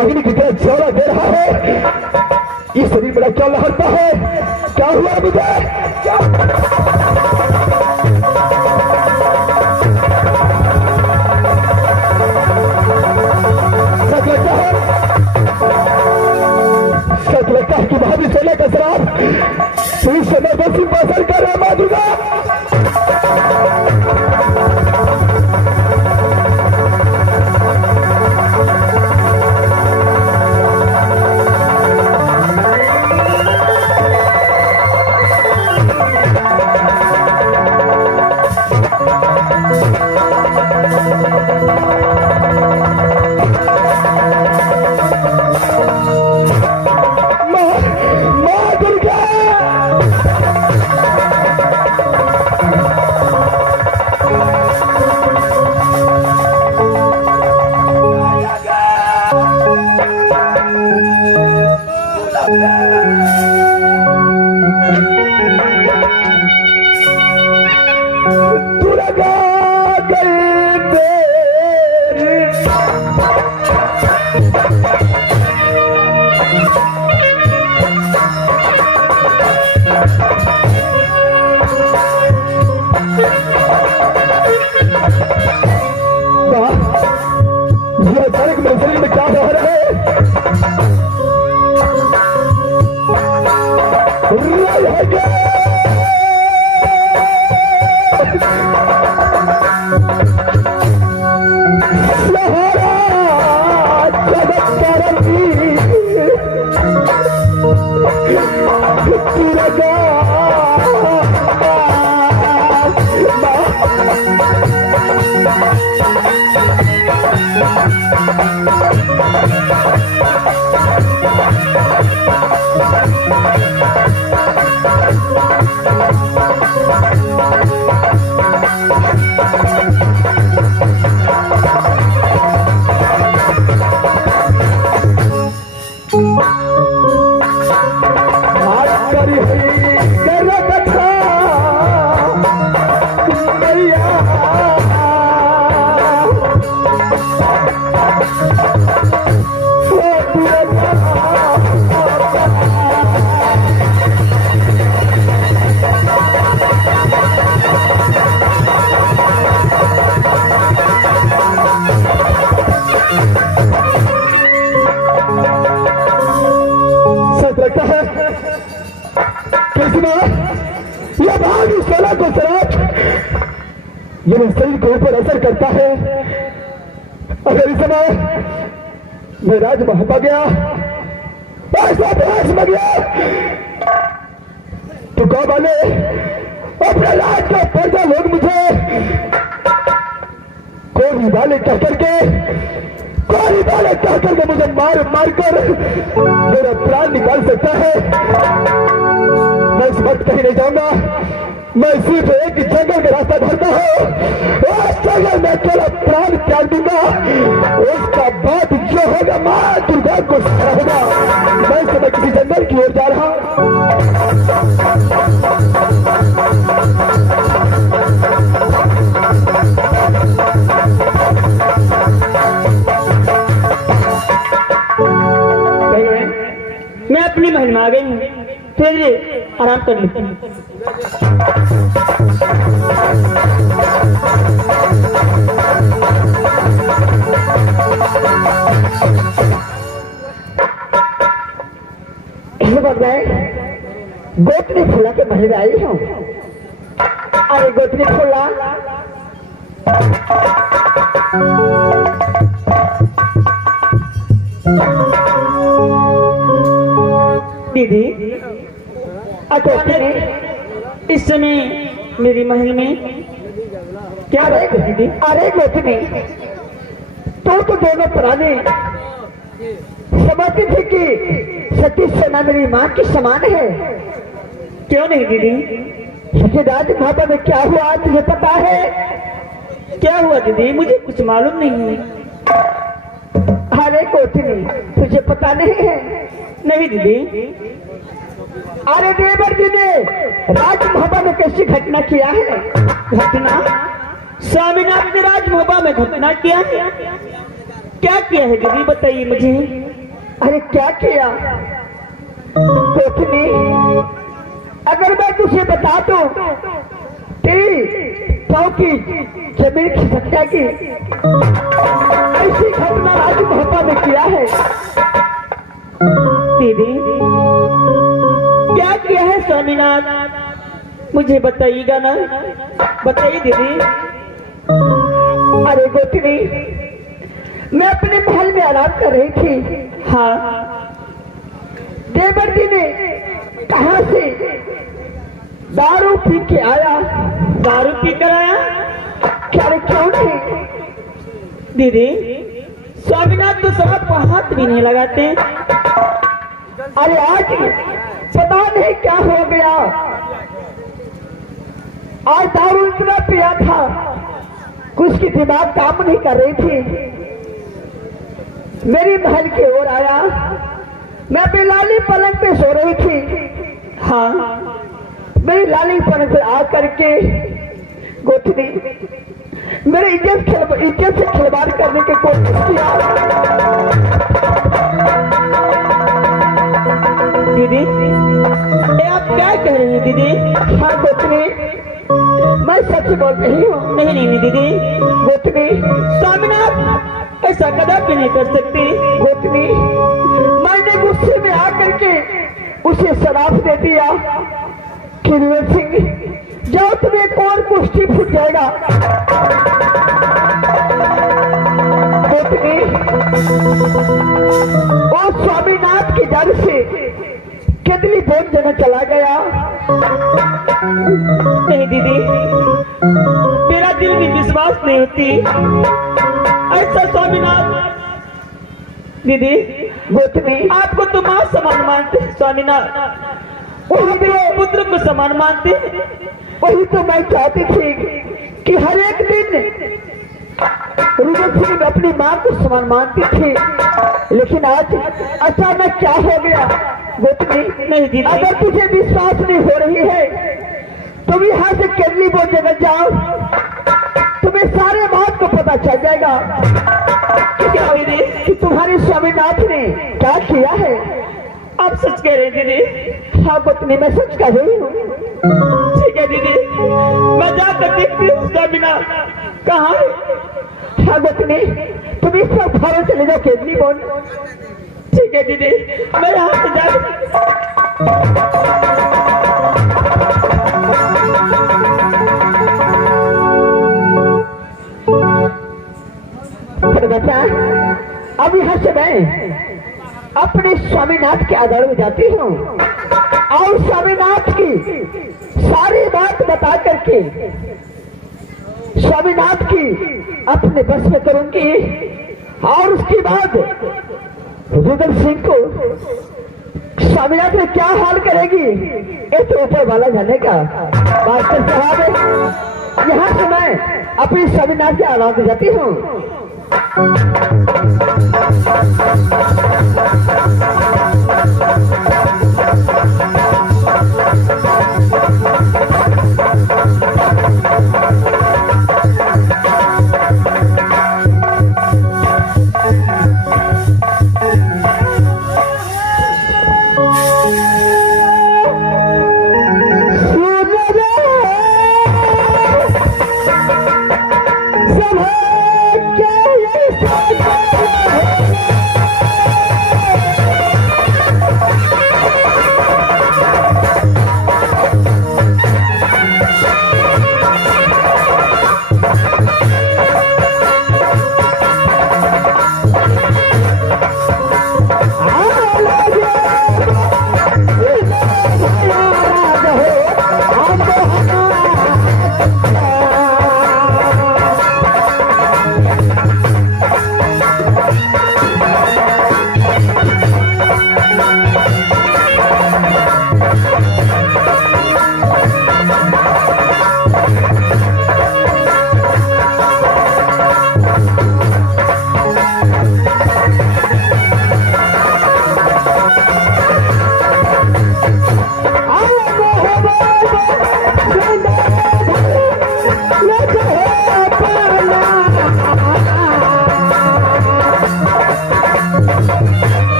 अग्नि की तरह ज्वाला दे रहा है। ये शरीर मेरा क्या लहरता है? क्या हुआ मुझे? क्या सच लगता है, सच लगता है कि भाभी सोने का शराब तो इस समय बस असर कर रहा माधुगा। Thank you. मेरे शरीर के ऊपर असर करता है। अगर इस समय मैं राज महपा गया, ऐसा प्रयास में गया, तो गाँव वाले अपने राज का पर्दा लोग मुझे कोई वाले कह करके मुझे मार मार कर मेरा प्राण निकाल सकता है। मैं इस वक्त कहीं नहीं जाऊंगा, मैं सिर्फ एक जंगल का रास्ता धरता हूँ, उस जंगल में अकेला प्राण त्याग दूंगा। उसका बाद जो होगा मां दुर्गा को सहा होगा। मैं इस समय किसी जंगल की ओर जा रहा हूँ। मैं अपनी महल में आ गई हूँ, फिर आराम कर लेती हूँ। गोतनी फूला के महल में आई हूँ। अरे गोतनी फूला, दीदी इस समय मेरी महल में क्या बात है दीदी? अरे गोतनी, तो दोनों प्राणी समझती थी कि सती सेना मेरी माँ की समान है। क्यों नहीं दीदी? राज महापा में क्या हुआ तुझे पता है? क्या हुआ दीदी? मुझे कुछ मालूम नहीं है। अरे गोतनी, तुझे पता नहीं है? नहीं दीदी। अरे देवर जी ने राज महापा में कैसी घटना किया है? घटना? स्वामीनाथ ने राज महापा में घटना किया? क्या किया है दीदी, बताइए मुझे। अरे क्या किया गोतनी? अगर मैं तुझे बता दूं तेरी पाँव की जमीन खिसक जाएगी। ऐसी घटना राज महापा में किया है। दीदी क्या किया है स्वामीनाथ, मुझे बताइएगा ना, बताइए दीदी। अरे गोतनी, मैं अपने महल में आराम कर रही थी। हाँ। देवर जी ने कहां से दारू पी के आया। दारू पी कर आया? क्या रे, क्यों नहीं? दीदी स्वामीनाथ तो शराब को हाथ भी नहीं लगाते। अरे आज पता नहीं क्या हो गया, आज दारू इतना पिया था कुछ की दिमाग काम नहीं कर रही थी। मेरी महल की ओर आया, मैं अपनी लाली पलंग पे सो रही थी। हाँ। मेरी लाली पलंग पे आ करके गोतनी मेरे इज्जत से खिलवाड़ करने की कोशिश किया। दीदी ये आप क्या कह रही हैं दीदी? हाँ गोतनी, मैं सच बोल रही हूँ। नहीं नहीं दीदी, गोतनी स्वामीनाथ ऐसा कदापि नहीं कर सकती। गोतनी, मैंने गुस्से में आकर के उसे शराब दे दिया कि वीर सिंह जाओ, तुम्हें कौन कुश्ती फूट जाएगा। गोतनी, वो स्वामीनाथ के डर से कितनी बहुत जगह चला गया। नहीं दीदी, मेरा दिल भी विश्वास नहीं होती। ऐसा स्वामीनाथ दीदी गोतनी आपको तो माँ समान मानते हैं स्वामीनाथ, वही भी पुत्र को समान मानते हैं। वही तो मैं चाहती थी कि हर एक दिन रुद्र सिंह अपनी माँ को समान मानती थी, लेकिन आज अचानक क्या हो गया गोतनी? नहीं दीदी, अगर तुझे विश्वास नहीं हो रही है तुम यहाँ से केवली वो जगह जाओ, तुम्हें सारे बात को पता चल जाएगा क्या दीदी कि तुम्हारे स्वामीनाथ ने क्या किया है। आप सच कह रहे हैं दीदी? हाँ गोतनी, मैं सच कह रही हूँ। ठीक है दीदी, मैं जाकर देखती हूँ स्वामीनाथ कहाँ है। हाँ गोतनी, तुम इस वक्त फौरन चले जाओ केवली बोल। ठीक है दीदी, मैं यहाँ से जा बच्चा, अब यहाँ से मैं अपने स्वामीनाथ के आदर में जाती हूँ और स्वामीनाथ की सारी बात बता करके स्वामीनाथ की अपने बस में करूंगी और उसके बाद रुद्र सिंह को स्वामीनाथ में क्या हाल करेगी ये तो ऊपर वाला जाने का। मास्टर साहब, यहाँ से मैं अपने स्वामीनाथ के आदर में जाती हूँ। Somehow,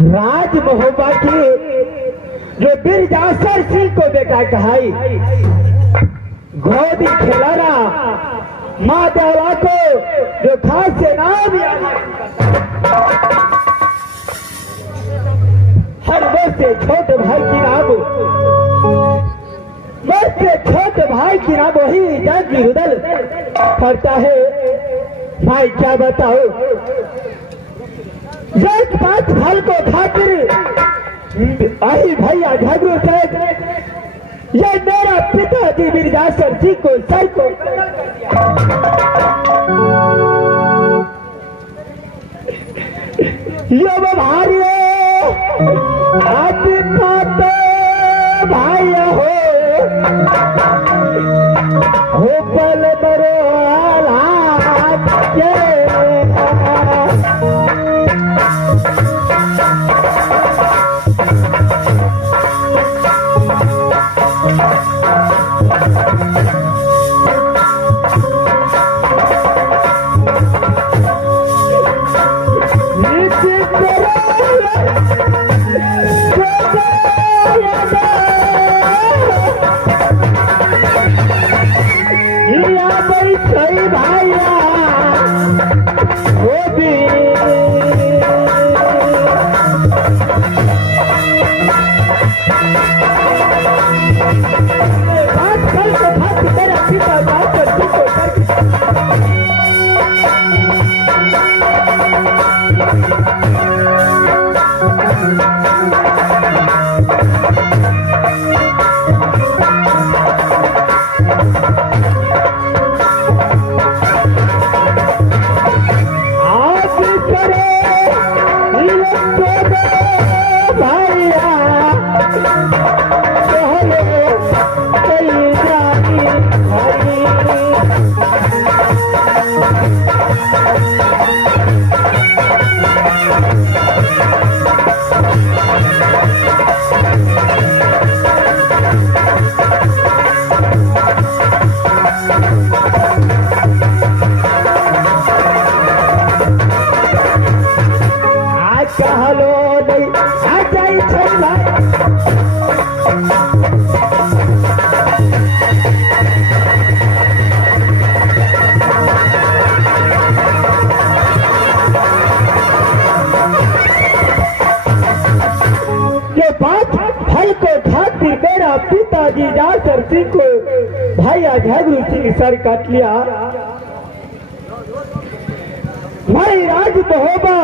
राज महोबा की जो बिरजासर सिंह को बेटा कहाई, गोदी खिलाना माँ देवला को जो खास से नाम हर से छोटे भाई की नाम, से छोटे भाई की नाम वही जागी रुदल करता है। भाई क्या बताओ, एक पांच फल को खातिर आई भैया झगड़ू से ये मेरा पिताजी बिरजासर जी को सर को ये भारी हाथी पाते भाई हो पल बरो पिताजी जासर सिंह को भैया झगड़ू सिंह सर काट लिया। भाई राज महोबा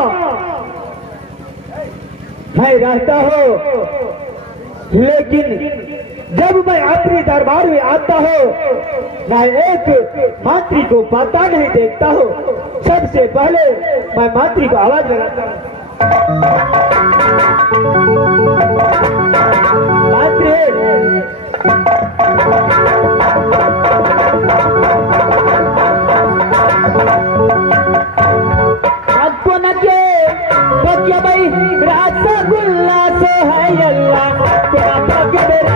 मैं रहता हूँ, लेकिन जब मैं अपने दरबार में आता हूँ मैं एक मंत्री को पता नहीं देखता हूँ। सबसे पहले मैं मंत्री को आवाज लगाता हूँ, आपको न के बच्चा भाई रसगुल्ला से है अल्लाह के रसगुल्ला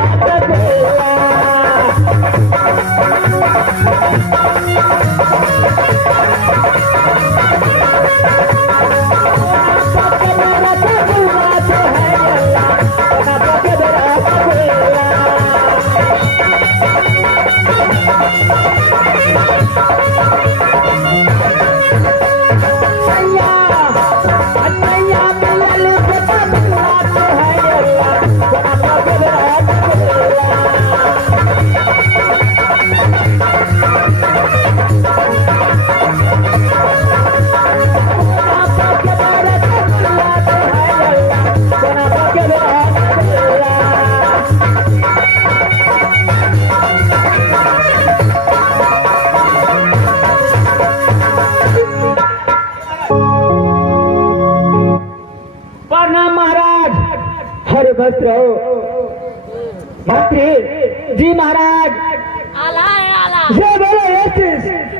बस रहो मंत्री जी महाराज। आला है आला। ये बोलो